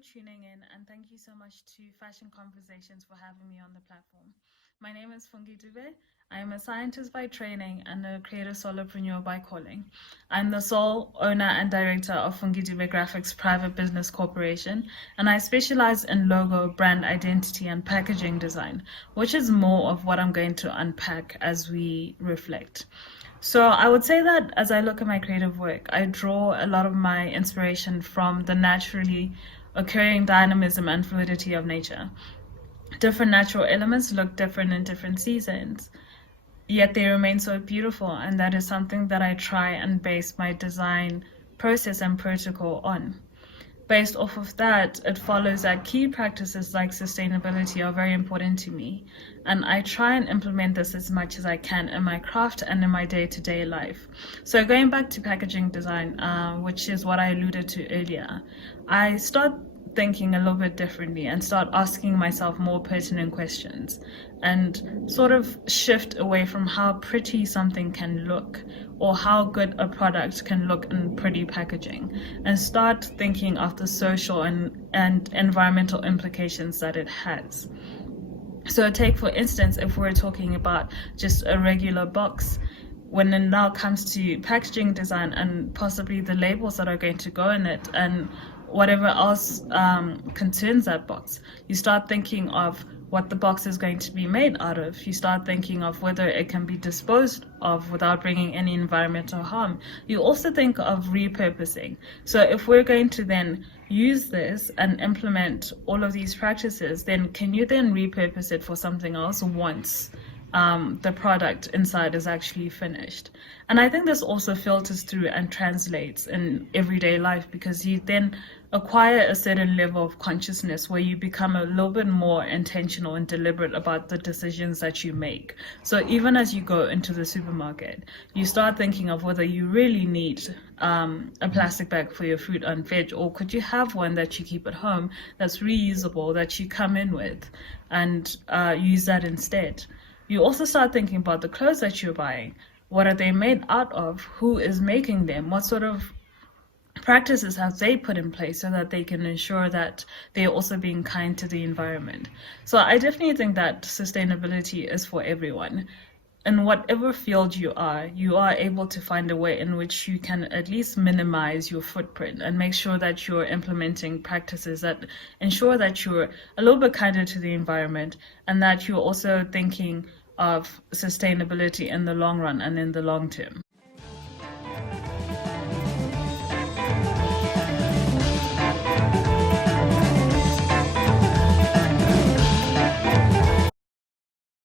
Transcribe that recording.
tuning in, and thank you so much to Fashion Conversations for having me on the platform. My name is Fungi Dube. I am a scientist by training and a creative solopreneur by calling. I'm the sole owner and director of Fungi Dube Graphics Private Business Corporation, and I specialize in logo, brand identity, and packaging design, which is more of what I'm going to unpack as we reflect. So I would say that as I look at my creative work, I draw a lot of my inspiration from the naturally occurring dynamism and fluidity of nature. Different natural elements look different in different seasons, yet they remain so beautiful, and that is something that I try and base my design process and protocol on. Based off of that, it follows that key practices like sustainability are very important to me, and I try and implement this as much as I can in my craft and in my day-to-day life. So going back to packaging design, which is what I alluded to earlier, I start thinking a little bit differently and start asking myself more pertinent questions and sort of shift away from how pretty something can look or how good a product can look in pretty packaging and start thinking of the social and environmental implications that it has. So take, for instance, if we're talking about just a regular box, when it now comes to packaging design and possibly the labels that are going to go in it and whatever else concerns that box, you start thinking of what the box is going to be made out of. You start thinking of whether it can be disposed of without bringing any environmental harm. You also think of repurposing. So if we're going to then use this and implement all of these practices, then can you then repurpose it for something else once the product inside is actually finished? And I think this also filters through and translates in everyday life, because you then acquire a certain level of consciousness where you become a little bit more intentional and deliberate about the decisions that you make. So even as you go into the supermarket, you start thinking of whether you really need a plastic bag for your fruit and veg, or could you have one that you keep at home that's reusable, that you come in with and use that instead. You also start thinking about the clothes that you're buying. What are they made out of? Who is making them? What sort of practices have they put in place so that they can ensure that they're also being kind to the environment? So I definitely think that sustainability is for everyone. In whatever field you are able to find a way in which you can at least minimize your footprint and make sure that you're implementing practices that ensure that you're a little bit kinder to the environment and that you're also thinking of sustainability in the long run and in the long term.